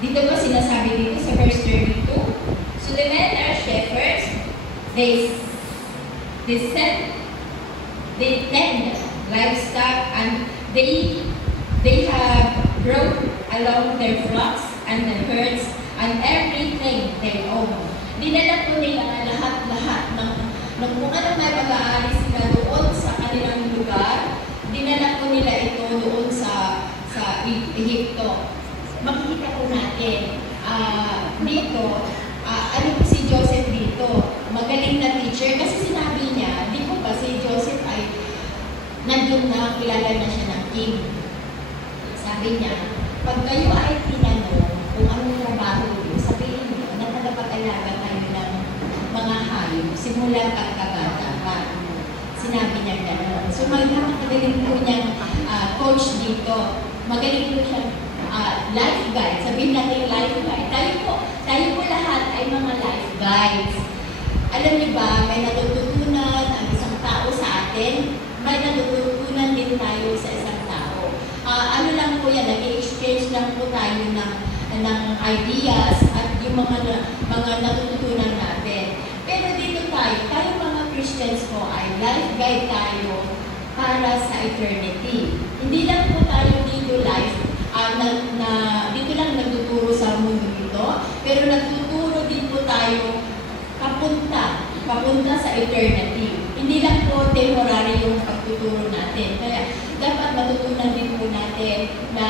Dito po sinasabi dito sa verse 32, so the men are shepherds, they tend livestock, and they have brought along their flocks and the herds and everything they own. Dinala po nila lahat-lahat ng kung ano may pag-aari sila doon sa kanilang lugar, dinala po nila ito doon sa Egypto. Makikita po natin dito, ano po si Joseph dito, magaling na teacher kasi sinabi niya, di po ba si Joseph ay nandun na, kilala na siya ng king. Sabi niya, pag kayo ay tinanong kung anong trabaho niyo, sabihin niyo na tagapag-alaga kayo ng mga hayop, simulan pagkabata pa. Sinabi niya gano'n. So magaling po niyang coach dito. Magaling po siyang life guide. Sabihin natin life guide. Tayo po lahat ay mga life guides. Alam niyo ba, may natututunan ang isang tao sa atin, may natututunan din tayo sa isang tao. Ano lang po yan, nag-exchange lang po tayo ng ideas at yung mga natututunan natin. Pero dito tayo mga Christians po ay life guide tayo para sa eternity. Hindi lang po tayo dito life, dito lang nagtuturo sa mundo dito, pero nagtuturo din po tayo papunta sa eternity. Hindi lang po temporary yung pagtuturo natin. Kaya dapat matutunan din po natin na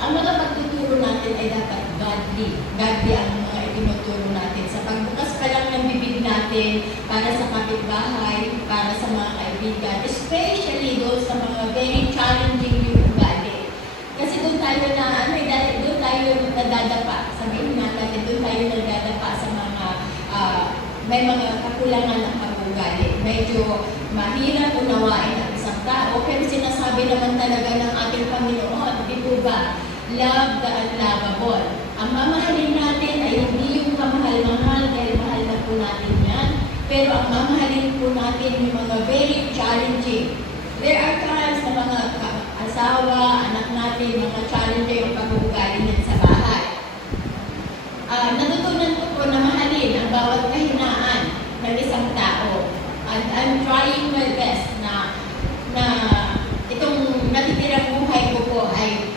ang mga pagtuturo natin ay dapat godly. Godly ang mga itinuturo natin. Sa pagbukas pa lang ng bibig natin para sa kapitbahay, para sa mga kaibigan, especially doon sa mga very challenging yung ugali. Kasi doon tayo nadadapa. Sabihin natin, doon tayo nadadapa sa mga may mga kakulangan ng pag-ugali. Medyo mahirap unawain ang isang tao, pero sinasabi naman talaga ng ating Panginoon, di po ba? Love the unlovable. Ang mamahalin natin ay hindi yung kamahal-mahal dahil mahal na po natin yan. Pero ang mamahalin po natin yung mga very challenging. There are times na mga asawa, anak natin, mga challenging yung pag-uugali niyan sa bahay. Natutunan ko po na mahalin ang bawat kahinaan ng isang tao. And I'm trying my best na itong natitirang buhay ko po ay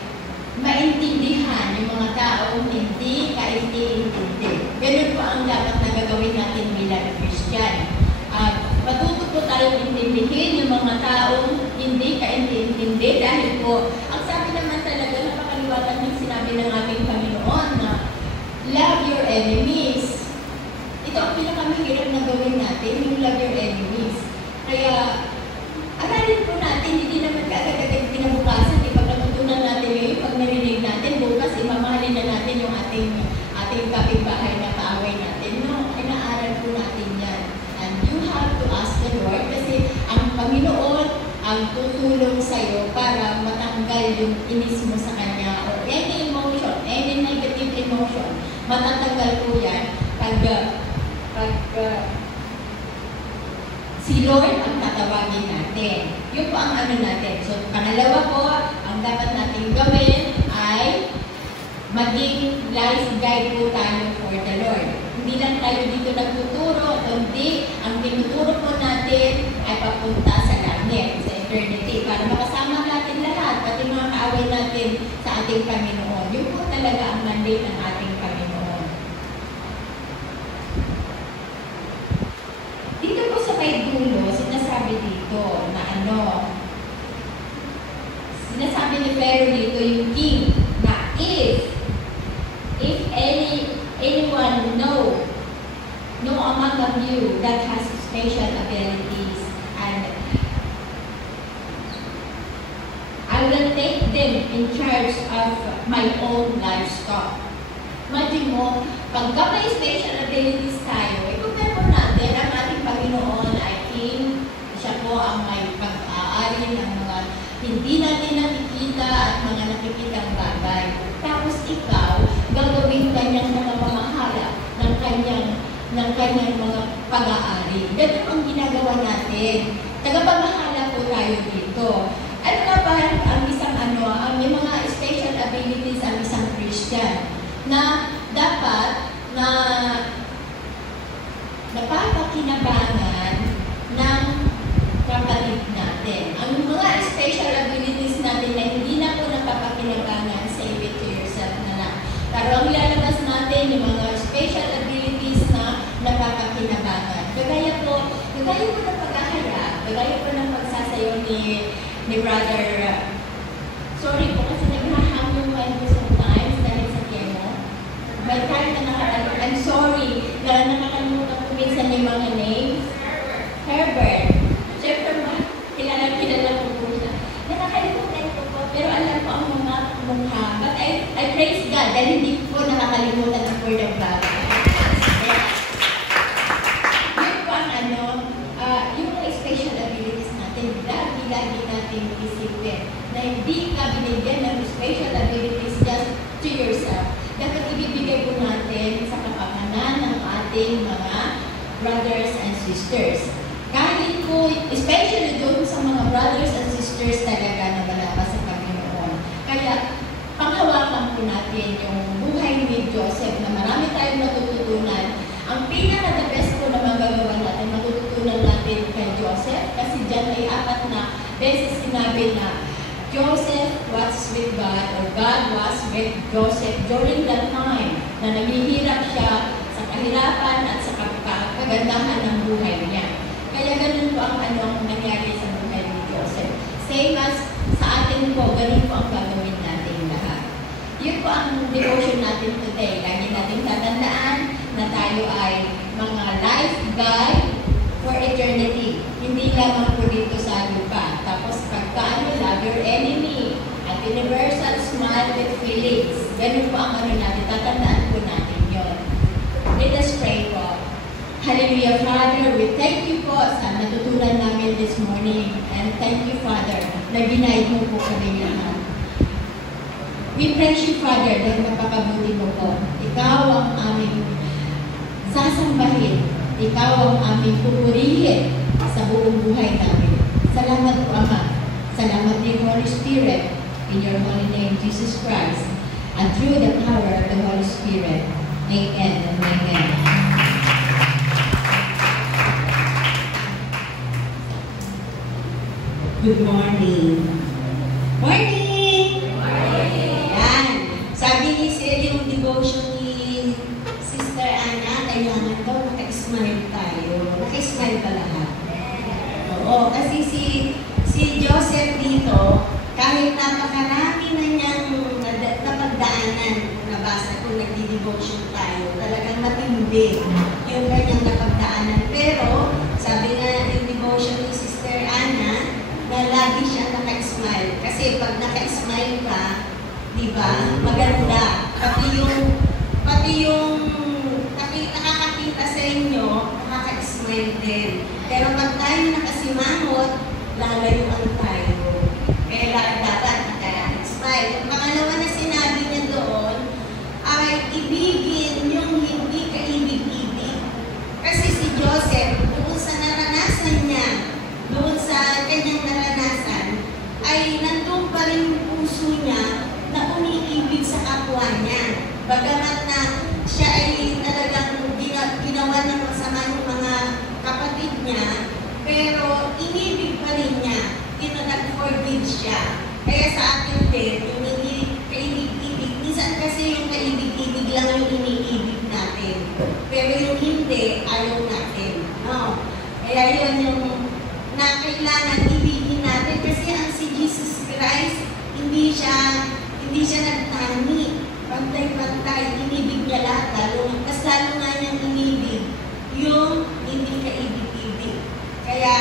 maintindihan yung mga taong hindi kaintindi. Ganun po ang dapat na gagawin natin bilang Christian. Matuto po tayong intindihin yung mga taong hindi kaintindi dahil po, ang sabi naman talaga, napakaliwatan ng sinabi ng ating Panginoon na love your enemies. Ito ang pinakamahirap na gawin natin, yung love your enemies. Kaya, aralin po natin, hindi naman kaagad-agad pinabukasan. Pag natutunan natin ngayon, pag narinig natin, bukas imamahalin na natin yung ating kapitbahay na kaaway natin. No, inaaral po natin yan. And you have to ask the Lord kasi ang Panginoon ang tutulong sa'yo para matanggal yung inis mo sa Kanya or any emotion, any negative emotion. Matatanggal po yan pag si Lord ang tatawagin natin. Yun po ang ano natin. So, pangalawa po, ang dapat natin gawin ay maging life guide po tayo for the Lord. Hindi lang tayo dito nagtuturo, kundi ang tinuturo po natin ay papunta sa langit, sa eternity, para makasama natin lahat, pati mga kaaway natin sa ating Panginoon. Yun po talaga ang mandate ng ating Panginoon. Dito po sa may dulo, sinasabi dito na sinasabi ni Pharaoh dito yung king na if anyone know among of you that has special abilities, and I will take them in charge of my own livestock. Imagine mo, pagka may special abilities tayo, ipupempo natin ang ating Panginoon ay king. Siya po ang may pag-aari ng mga hindi natin nakikita at mga nakikitang bagay. Tapos ikaw, gagawin kanyang mga pamahala ng kanyang mga pag-aari. Ganun ang ginagawa natin. Tagapamahala po tayo dito. Ano nga ba ang isang may mga special abilities ang isang Christian? na dapat na napapakinabangan ng kapatid natin. Ang mga special abilities natin na hindi na po napapakinabangan, save it to yourself na lang. Pero ang ilalabas natin yung mga special abilities na napapakinabangan. Kagaya po ng paghahaya, kagaya po ng pagsasayaw ni Brother, sorry po kasi naghahang yung mind ko sometimes dahil sa chemo. May time na I'm sorry, na nakakalimutan ko minsan yung mga names. Herbert. Siyempre kilala ko po siya. Nakakalimutan ko po, pero alam ko ang mga mukha. But I praise God dahil hindi ko nakakalimutan ang word of God. Yun po ang yung mga special abilities natin, lagi natin isipin na hindi ka binigyan ng special abilities just to yourself. Dapat ibibigay po natin sa kapakanan ng ating mga brothers and sisters. Kahit po, especially doon sa mga brothers and sisters talaga na malabas sa Panginoon. Kaya, panghawakan po natin yung buhay ni Joseph na marami tayong natututunan. Ang pinaka-the best po na magagawa natin, matututunan natin kay Joseph kasi dyan ay 4 na beses sinabi na Joseph was with God or God was with Joseph during that time na naghihirap siya sa kahirapan at sa kagandahan ng buhay niya. Kaya ganun po ang nangyari sa buhay ni Joseph. Same as sa atin po, ganun po ang gagawin natin lahat. Yun po ang devotion natin today. Lagi natin tatandaan na tayo ay mga life guide for eternity. Hindi lamang po dito sa lupa. Tapos pagkaan, love your enemy. At universal smile with feelings. Ganun po ang natin. Tatandaan po natin yun. Let us pray po. Hallelujah, Father. We thank you po sa natutunan namin this morning. And thank you, Father, na ginaid mo po kami lahat. We praise you, Father, dahil napakabuti mo po. Ikaw ang aming sasambahin. Ikaw ang aming pupurihin sa buong buhay namin. Salamat po, Ama. Salamat din, Holy Spirit, in your holy name, Jesus Christ, and through the power of the Holy Spirit. Amen and amen. Good morning. Morning! Morning! Yan. Sabi ni Sir yung devotion ni Sister Ana, kailangan daw naka-smile tayo. Naka-smile ba lahat? Oo, kasi si Joseph dito, kahit napakarami na niyang napagdaanan, nabasa ko, nagdi-devotion tayo, talagang matindi yung kanyang napagdaanan. Pero, sabi nga yung devotion ni Sister Ana, na lagi siya naka-smile. Kasi pag naka-smile ka, di ba, maganda. Pati yung nakakakita sa inyo, nakaka-smile din. Pero pag tayo nakasimangot, lalayuan tayo. Kaya dapat naka-smile. Ang pangalawa na sinabi niya doon, ay ibigin yung hindi kaibig-ibig. Kasi si Joseph, doon sa naranasan niya, doon sa kanyang naranasan, ay nandun pa rin yung puso niya na umiibig sa kapwa niya. Bagamat na siya ay talagang ginawa ng masama ng mga kapatid niya, pero inibig pa rin niya, nag-forgive siya. Kaya sa atin din, yung kaibig-ibig, minsan kasi yung kaibig-ibig lang yung iniibig natin. Pero yung hindi, ayaw natin. No? Kaya yun yung na kailangan ibigin natin kasi ang si Jesus Christ hindi siya nagtani, pantay-pantay, inibig niya lahat, mas lalo nga niyang inibig yung hindi kaibig-ibig. Kaya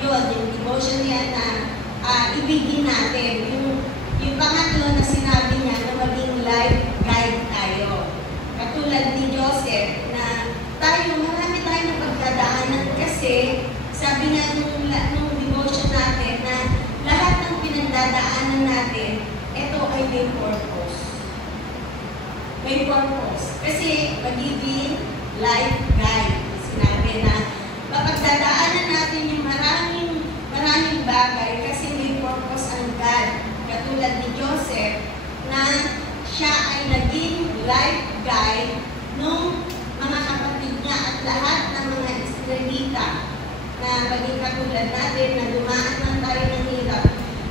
yun, yung devotion niya na ibigin natin, yung pangatlo na sinabi niya na maging life guide tayo. Katulad ni Joseph na marami tayong pagdadaanan kasi sabi nga nung devotion natin na lahat ng pinagdadaanan natin, ito ay may purpose. May purpose. Kasi magiging life guide. Sinabi na mapagdadaanan natin yung maraming bagay kasi may purpose ang God. Katulad ni Joseph na siya ay naging life guide nung mga kapatid niya at lahat ng mga Israelita na maging katulad natin na dumaan lang tayo ng hirap.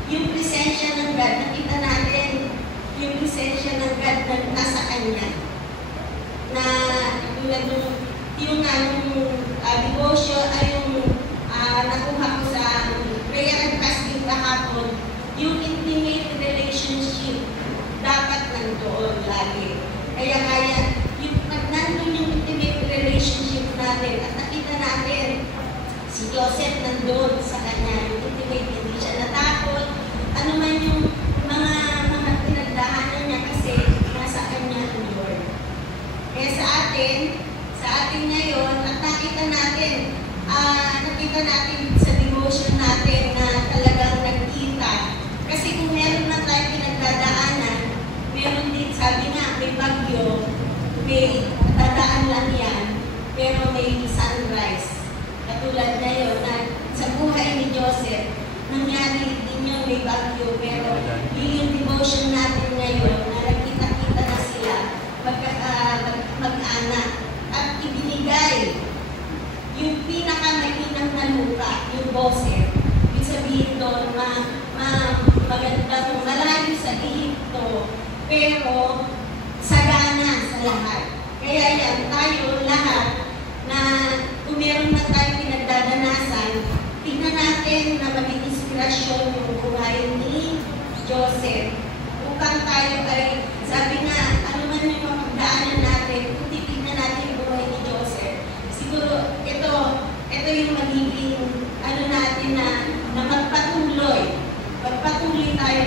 Yung presensya ng God, nakita natin yung presensya ng God na nasa Kanya. Na tulad yung devotion ay yung nakuha ko sa prayer and fasting kahapon, yung intimate relationship dapat nandoon lagi. Kaya yung pag nandun yung intimate relationship natin at nakita natin si Joseph nandun sa kanya, yung intimate, hindi siya natakot, ano man yung mga pinagdaanan niya kasi nasa kanya ang Lord. Kaya sa atin ngayon, at nakita natin sa devotion natin na talagang nagkita. Kasi kung meron na tayong pinagdadaanan, meron din, sabi nga, may bagyo, may dadaan lang yan, pero may sunrise. Katulad na yun, na sa buhay ni Joseph, nangyari din yung may bagyo, pero yung devotion natin ngayon, na nagkita-kita na sila, mag-anak, at ibinigay yung pinakamainang na lupa, yung Bosel. Ibig sabihin doon, magandang malayo sa Egypto, pero sagana sa lahat. Kaya yan, tayo lahat na kung meron na tayong pinagdadanasan, tingnan natin na maging inspirasyon yung buhay ni Joseph. Upang tayo ay, sabi nga, ano man yung mapagdaanan natin, kung titignan natin yung buhay ni Joseph, siguro ito yung magiging natin na magpatuloy tayo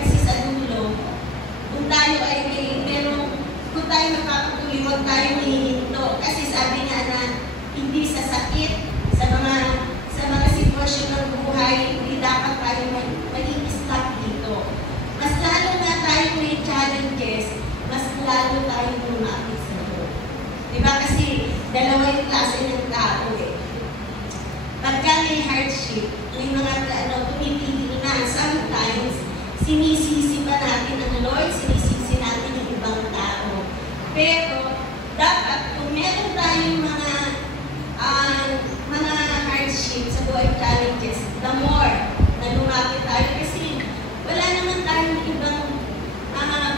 kasi sa dulo, kung tayo magpapatuloy, huwag tayo hihinto. Kasi sabi nga na hindi sa sakit, sa mga sitwasyon ng buhay, hindi dapat tayo mag-i-stop dito. Mas lalo nga tayo may challenges, mas lalo tayo lumapit sa Lord. Diba kasi dalawa yung klase ng tao eh. Pagka may hardship, may mga tumitigil na, sometimes, sinisisi pa natin ang Lord, sinisisi natin yung ibang tao. Pero, dapat, kung meron tayong mga hardship sa buhay challenges, the more na lumapit tayo. Kasi, wala naman tayong ibang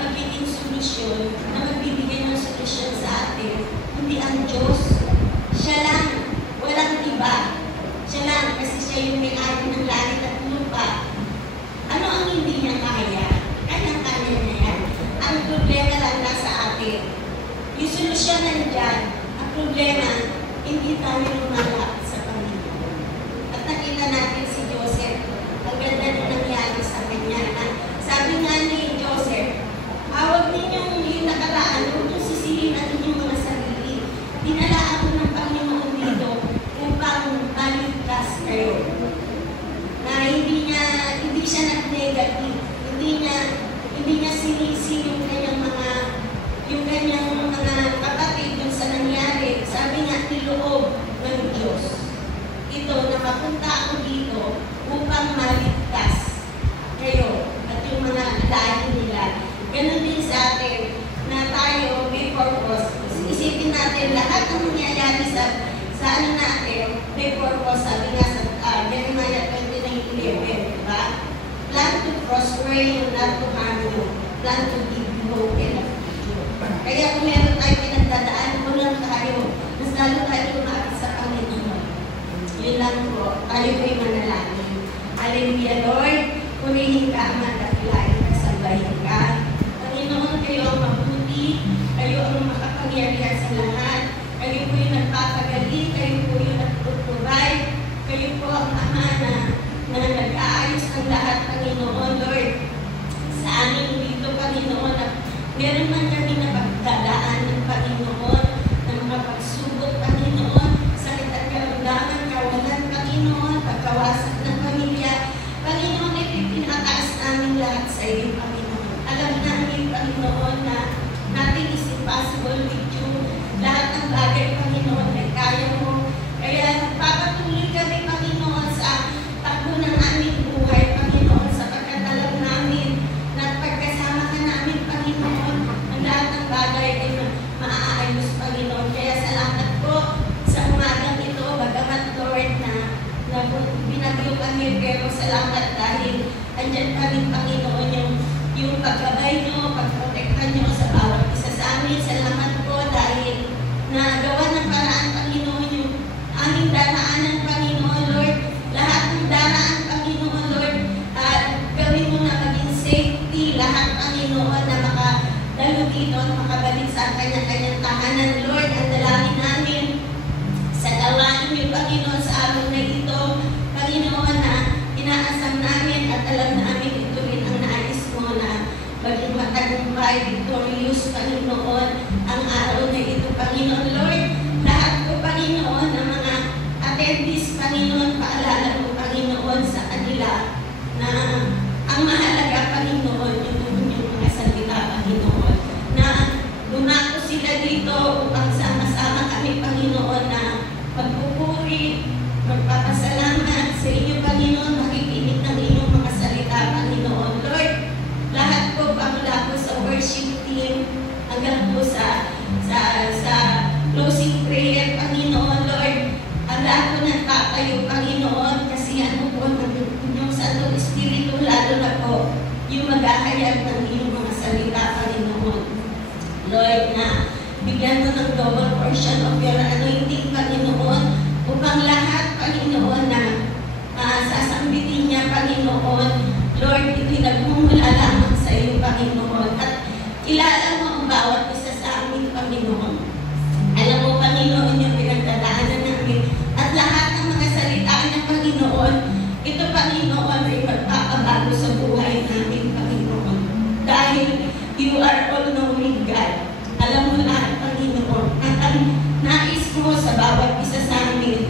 magiging solusyon na magbibigay ng solusyon sa atin. Hindi ang Diyos. Siya lang. Walang iba. Siya lang kasi siya yung may-ari ng langit at lupa. Ano ang hindi niya kaya? Kanyang-kanya niya yan. Ang problema lang nasa atin. Yung solusyon nandyan. Ang problema, hindi tayo lumalapit sa Panginoon. At nakita natin si Joseph. Ang ganda na nangyari sa kanya. Sabi nga ni Joseph, huwag ninyong yung nakaraan, huwag yung sisihin ang inyong mga sarili. Dinala ako ng Panginoon dito upang maligtas kayo. Na hindi siya nag-negative, hindi niya sinisi yung kanyang mga kapatid dun sa nangyari. Sabi nga, niloob ng Diyos. Ito, na mapunta ako dito upang maligtas kayo at yung mga lahi nila. Ganun din sa atin na tayo may purpose. Isipin natin lahat ng nangyayari sa ano natin, may purpose. Sabi nga sa Jeremiah 29:11, diba? Plan to prosper you, not to harm you. Plan to give you hope and a future. Kaya kung meron tayo pinagdadaan, lang tayo. Mas lalo tayo lumapit sa Panginoon. Yun lang po. Tayo po'y manalangin. Hallelujah, Lord. Purihin ka, magdakilain ka, sabahin ka. Panginoon, kayo ang mabuti. Kayo ang makapangyarihan sa lahat. Kayo po yung nagpapagaling. Kayo po yung nagpuprovide. Kayo po ang Ama na nag-aayos ng lahat, Panginoon, Lord. Sa amin dito, Panginoon, na meron man kami na pagdadaan ng Panginoon, na mga pagsubok, Panginoon, sakit at karamdaman, kawalan, Panginoon, pagkawasak ng pamilya. Panginoon, ipinataas namin lahat sa iyo, Panginoon. Alam namin, Panginoon, na nothing is impossible with you. Lahat ng bagay, Panginoon, ay kaya mo. Kaya papatuloy kami, Panginoon, sa takbo ng aming buhay, Panginoon, sapagkat alam namin na pagkasama ka namin, Panginoon, ang lahat ng bagay nandyan pa rin, Panginoon, yung pagkabay nyo, pagprotektan nyo sa bawat isa sa amin. Salamat po dahil nagawa ng paraan, Panginoon, yung aming daraanan, Panginoon, Lord. Lahat ng daraan, Panginoon, Lord, gawin mo na maging safety. Lahat, Panginoon, na makadalo dito at makabalik sa kanya-kanyang tahanan, Lord. Ang dalangin namin sa gawain niyo, Panginoon, sa araw na ito, Panginoon, na inaasam namin at alam namin ito rin ang nais mo na maging matagumpay, victorious, Panginoon, ang araw na ito, Panginoon, Lord. Lahat ko, Panginoon, ng mga attendees, Panginoon, paalala mo, Panginoon, sa kanila na ang mahalaga, Panginoon, yung mga salita, Panginoon, na dumako sila dito upang sama-sama kami, Panginoon, na magpupuri, magpapasalamat sa inyo, Panginoon, makikinig ng inyong mga salita, Panginoon. Lord, lahat po, pamula po sa worship team, hanggang po sa closing prayer, Panginoon, Lord, ang lahat po nagtatayo, Panginoon, kasi ano po, yung Santo Espiritu, lalo na po, yung maghahayag ng inyong mga salita, Panginoon. Lord, na bigyan mo ng double portion of your anointing, Panginoon, upang lahat, Panginoon, na sasambitin niya, Panginoon, Lord, ito'y nagmumula lamang sa iyo, Panginoon, at kilala mo ang bawat isa sa amin, Panginoon. Alam mo, Panginoon, yung pinagdadaanan namin, at lahat ng mga salita ng Panginoon, ito, Panginoon, ay magpapabago sa buhay namin, Panginoon. Dahil you are all-knowing God. Alam mo lahat, Panginoon, at ang nais mo sa bawat isa sa amin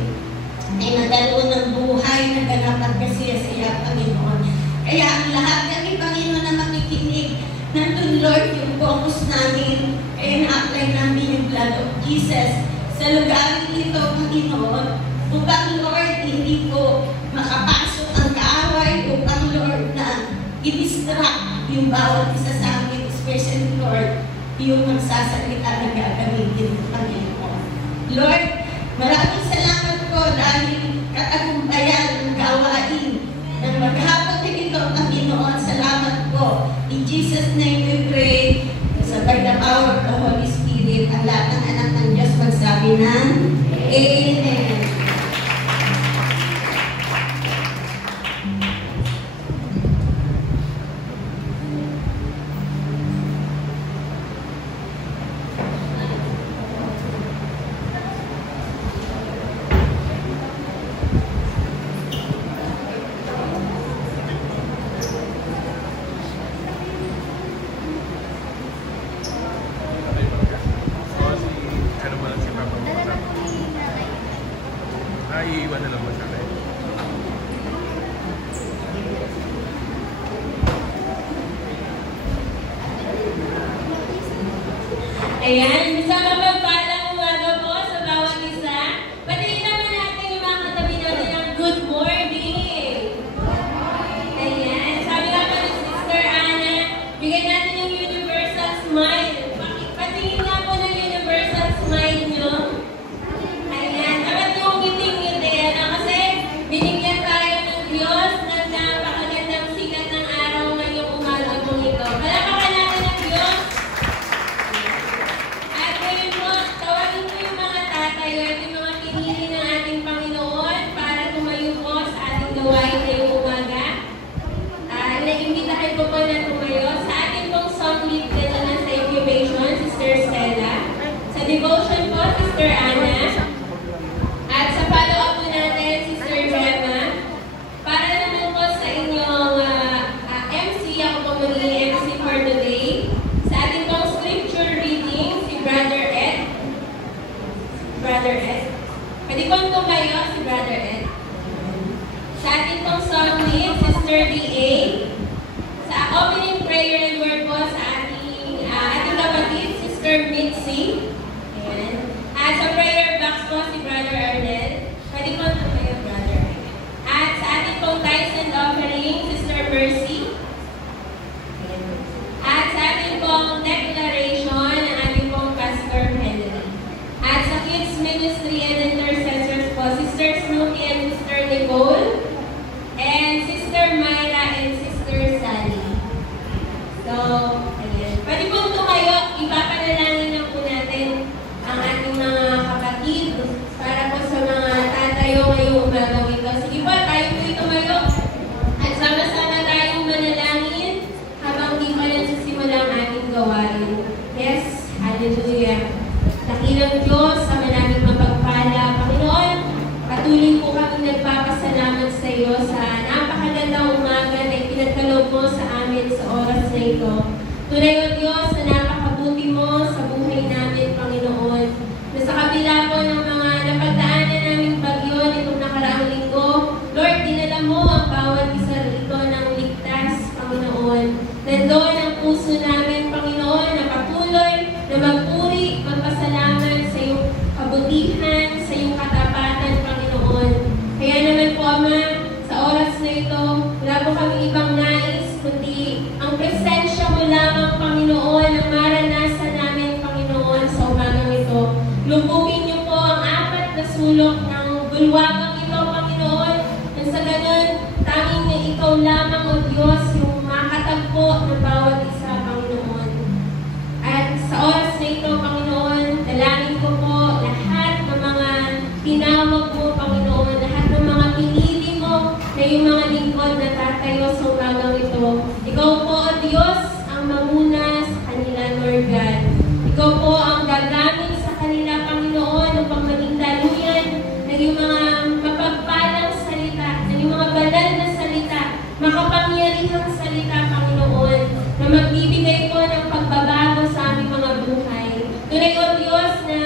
ay nadalo ng buhay na ganap at kasiyasiya, Panginoon. Kaya ang lahat kami, Panginoon, na makikinig, nandun, Lord, yung focus namin, kaya na-apply namin yung blood of Jesus sa lugar ito, Panginoon, upang, Lord, hindi po makapasok ang kaaway, upang, Lord, na i-distract yung bawat isa sa amin, especially, Lord, yung magsasalita na gagamitin ng Panginoon. Lord, maraming salamat po dahil katagumpayan ng gawain ng maghapon na ito, Panginoon. Salamat po. In Jesus' name we pray, by the power of the Holy Spirit, ang lahat ng anak ng Diyos magsabi ng Amen. Iiwan na lang mo sa akin. Ayan, isang mapagpalang umaga po sa bawat isa. Patayin naman natin yung mga katabi natin ng good morning. Ayan, sabi nga pa ng Sister Ana, bigyan natin yung universal smile. Patingin nga po ng universal smile nyo. Ayan, dapat yung ngiting-ngiti. Kasi binigyan tayo ng Diyos ng napakagandang sikat ng araw ngayong umaga po ito. Palakpakan natin ng Diyos. At ngayon po, tawagin ko yung mga tatay at yung mga pinili ng ating Panginoon para tumayo po sa ating gawain ngayong umaga. Naimbitahin ko po na tumayo sa ating pong song lead naman sa incubation, Sister Stella. Sa devotion po, Sister Ana. At sa follow-up po natin, Sister Gemma. Para naman po sa inyong MC, ako po magiging MC for today. Sa ating pong scripture reading, si Brother Ed. Brother Ed. Pwede kong tumayo si Brother Ed. Sa ating pong song lead, Sister D.A. Sa opening prayer and word po sa ating kapatid, Sister Mitzi. Ayan. At sa prayer box po si Brother Arnel. Pwede po tumayo, Brother. At sa ating pong tithes and offering, Sister Mercy. Ayan. At sa ating pong declaration, ang ating pong Pastor Henry. At sa kids ministry and intercessors po, Sister Snooki and Sister Nicole. And Sister Myra and Sister Ayan. Pwede pong tumayo, ipapanalangin na po natin ang ating mga kapatid para po sa mga tatayo ngayong umagang ito. Sige po, tayo po'y tumayo at sama-sama tayong manalangin habang di pa nagsisimula ang ating gawain. Yes, hallelujah. Dakilang Diyos, sa maraming mapagpala, Panginoon, patuloy po kami nagpapasalamat sa iyo sa napakagandang umaga na ipinagkaloob mo sa amin sa oras na ito. Tunay o Diyos na napakabuti mo sa buhay namin, Panginoon. Na sa kabila po ng mga napagdaanan naming bagyo nitong nakaraang linggo, Lord, dinala mo ang bawat isa rito ng ligtas, Panginoon. Nandoon ang puso namin, Panginoon, na patuloy na magpuri, magpasalamat sa iyong kabutihan, sa iyong katapatan, Panginoon. Kaya naman po, Ama, sa oras na ito, wala po kami ibang nais, kundi ang presensya mo lamang, Panginoon, ang maranasan namin, Panginoon, sa umagang ito. Lumpupin niyo po ang 4 na sulok ng bulwagang ito, Panginoon. At sa ganun, tanging na ikaw lamang, O Diyos, yung makatagpo ng bawat isa, Panginoon. At sa oras na ito, Panginoon, dalangin ko po lahat ng mga tinawag mo, Panginoon, lahat ng mga pinili mo na yung mga lingkod na tatayo sa umagang ito. Ikaw po, O Diyos, ang mamuna sa kanila, Lord God. Ikaw po ang gagamit sa kanila, Panginoon, upang maging daluyan ng yung mga mapagpalang salita, ng yung mga banal na salita, makapangyarihang salita, Panginoon, na magbibigay po ng pagbabago sa aming mga buhay. Tunay, O Diyos, na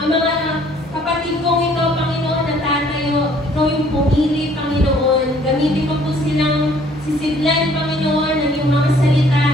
ang mga kapatid kong ito, Panginoon, na tatayo, ikaw yung pumili, Panginoon. Gamitin mo po silang sisidlan, Panginoon, ng yung mga salita,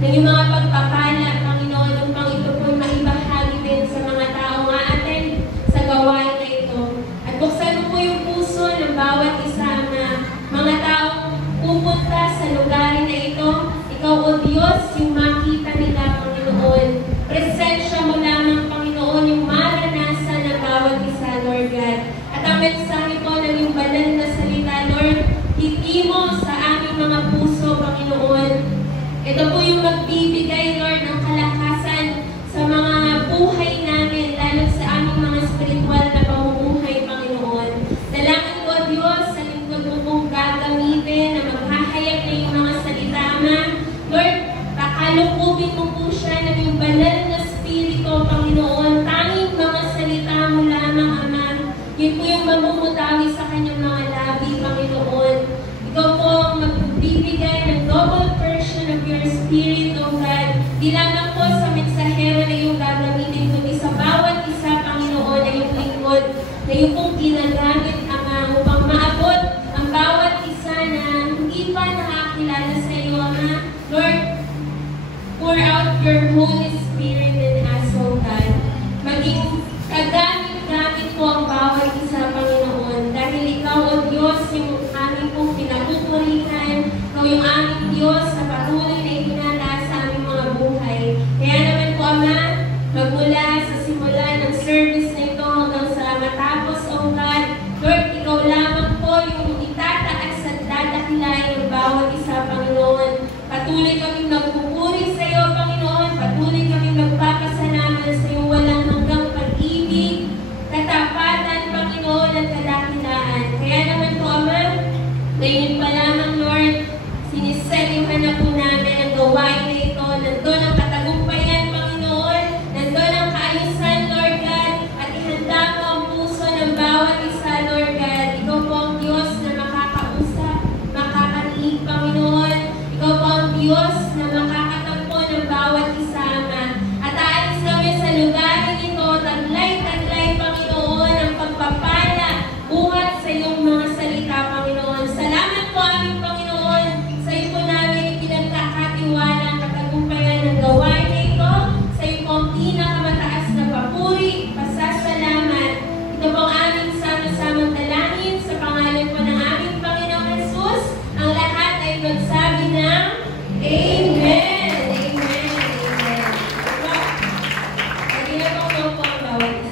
ng yung mga pagpapala, Panginoon, upang ito po maibahagi din sa mga taong aaten sa gawain na ito. At buksan mo po yung puso ng bawat isa na mga taong pupunta sa lugarin na ito. Ikaw, O Diyos, yung makita nila, Panginoon. Presensya mo lamang, Panginoon, yung maranasan ng bawat isa, Lord God. At ang mensahe po ng yung banal na salita, Lord, hiti mo sa aming mga puso, Panginoon. Ito po yung magbibigay, Lord, ng kalakasan sa mga buhay namin, lalo sa aming mga spiritual na pamumuhay, Panginoon. Dalangin ko, Diyos, sa lingkod mo pong gagamitin na maghahayag na yung mga salita, Ama. Lord, pakalukubin mo po siya ng yung banal na spirito, Panginoon. Tanging mga salita mo lamang, Ama. Yun po yung mamumutawi sa kanyang mga labi, Panginoon. Ikaw po ang magbibigay ng double portion of your spirit, O God. Di lamang po sa mensahero na yung gagamitin, kundi sa bawat isa, Panginoon, na yung lingkod, na yung pong ginagamit, Ama, upang maabot ang bawat isa na hindi pa nakakilala sa iyo, Ama. Lord, pour out your Holy Spirit in us, O God. Maging kagamit-gamit po ang bawat isa, Panginoon. Dahil ikaw, O Diyos, yung aming pong pinagpupurihan. Ikaw yung aming Diyos na patuloy na itinataas sa aming mga buhay. Kaya naman po, Ama, magmula sa simula ng service na ito hanggang sa matapos, O God, Lord, ikaw lamang po yung itataas at dadakilain ng bawat isa, Panginoon. Patuloy kaming magpupuri sa iyo, Panginoon. Patuloy kaming magpapasalamat sa iyo walang hanggang pag-ibig, katapatan, Panginoon, at kadakilaan. Kaya naman po, Ama, ngayon pa lamang, Lord, siniserihan na po namin ang gawain na ito. Nandun ang katagumpayan, Panginoon. Nandun ang kaayusan, Lord God. At ihanda mo ang puso ng bawat isa, Lord God. Ikaw po ang Diyos na makakausap, makakarinig, Panginoon. Ikaw po ang Diyos na makakatagpo ng bawat isa, Ama. At aalis kami sa lugarin ito, taglay-taglay, Panginoon, ang pagpapala, buhat sa iyong mga salita, Panginoon. Salamat po, aming Panginoon. Sa iyo po namin ipinagkakatiwala ang katagumpayan ng gawain na ito. Sa iyo po ang pinakamataas na papuri, pasasalamat. Ito po ang aming sama-samang dalangin sa pangalan po ng aming Panginoong Jesus. Ang lahat ay magsabi ng Amen. Amen. Amen. Pag-inabang po ang bawat isa.